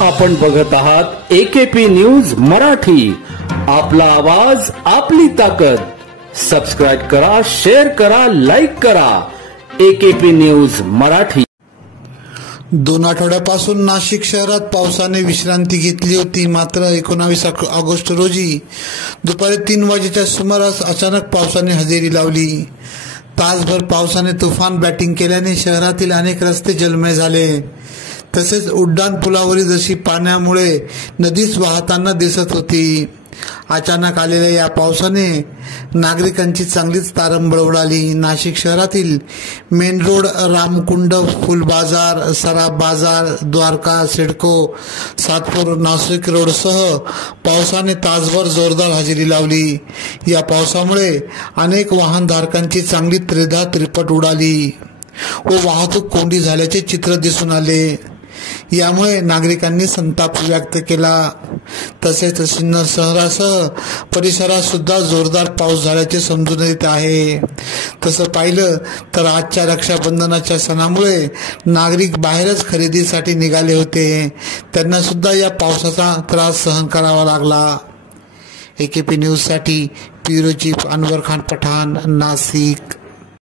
आपण बघत आहात एकेपी न्यूज मराठी, आपला आवाज आपली ताकद। सबस्क्राइब करा, शेअर करा, लाईक करा। AKP news Marathi. 2 आठवड्यापासून नाशिक शहरात पावसाने विश्रांती घेतली होती। मात्र 19 ऑगस्ट रोजी दुपारी 3 वाजेच्या सुमारास अचानक पावसाने हजेरी लावली। तासभर पावसाने तुफान बॅटिंग केल्याने शहरातील अनेक रस्ते जलमय झाले। तसेच उड्डाण पुलावरील जशी पाण्यामुळे नदीच वाहताना दिसत होती। अचानक आलेल्या या पावसाने नागरिकांची चांगलीच तारंबळ उडाली। नाशिक शहरातील मेन रोड, रामकुंड, फुल बाजार, सराफ बाजार, द्वारका, सिडको, सातपूर, नाशिक रोडसह पावसाने तासभर जोरदार हजेरी लावली। या पावसामुळे अनेक वाहनधारकांची चांगली त्रिधा त्रिपट उडाली व वाहतूक कोंडी झाल्याचे चित्र दिसून आले। यामुळे नागरिकांनी संताप व्यक्त केला। तसेच सिन्नर शहरासह परिसरात सुद्धा जोरदार पाऊस झाल्याचे समजून येत आहे। तसं पाहिलं तर आजच्या रक्षाबंधनाच्या सणामुळे नागरिक बाहेरच खरेदीसाठी निघाले होते। त्यांना सुद्धा या पावसाचा त्रास सहन करावा लागला। एकेपी न्यूज साठी ब्युरो चीफ अनवर खान पठाण, नाशिक।